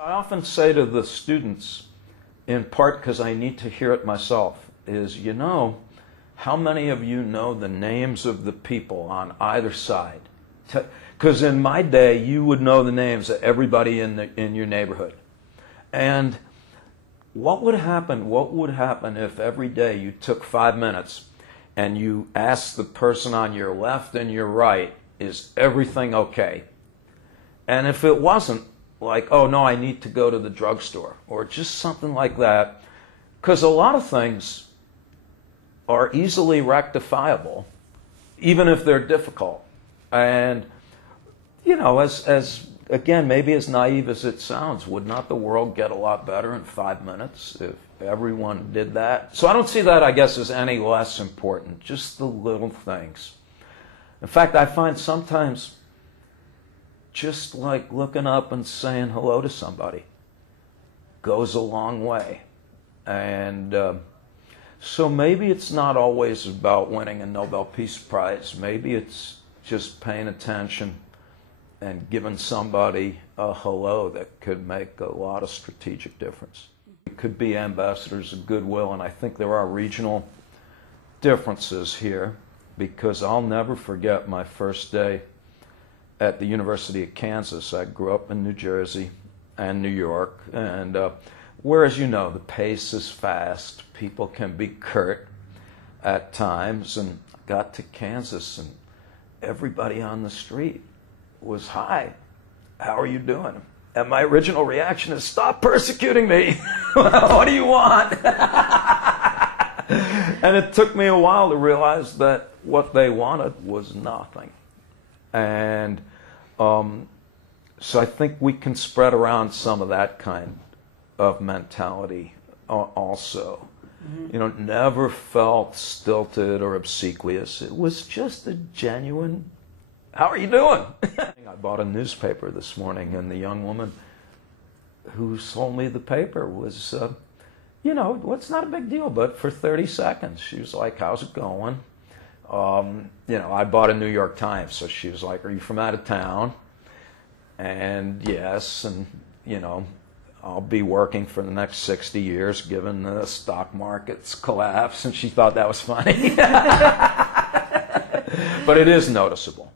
I often say to the students, in part because I need to hear it myself, is, you know, how many of you know the names of the people on either side? Because in my day, you would know the names of everybody in your neighborhood. And what would happen? What would happen if every day you took 5 minutes and you asked the person on your left and your right, is everything okay? And if it wasn't, like, oh no, I need to go to the drugstore, or just something like that, because a lot of things are easily rectifiable, even if they're difficult. And, you know, as again, maybe as naive as it sounds, would not the world get a lot better in 5 minutes if everyone did that? So I don't see that, I guess, as any less important, just the little things. In fact, I find sometimes just like looking up and saying hello to somebody goes a long way. And so maybe it's not always about winning a Nobel Peace Prize. Maybe it's just paying attention and giving somebody a hello that could make a lot of strategic difference. We could be ambassadors of goodwill, and I think there are regional differences here, because I'll never forget my first day at the University of Kansas. I grew up in New Jersey and New York, and whereas, you know, the pace is fast, people can be curt at times, and I got to Kansas and everybody on the street was, hi, how are you doing? And my original reaction is, stop persecuting me. What do you want? And it took me a while to realize that what they wanted was nothing. And so I think we can spread around some of that kind of mentality also. Mm-hmm. You know, never felt stilted or obsequious. It was just a genuine, how are you doing? I bought a newspaper this morning, and the young woman who sold me the paper was, you know, it's not a big deal, but for 30 seconds, she was like, how's it going? You know, I bought a New York Times, so she was like, are you from out of town? And yes, and, you know, I'll be working for the next 60 years given the stock market's collapse, and she thought that was funny. But it is noticeable.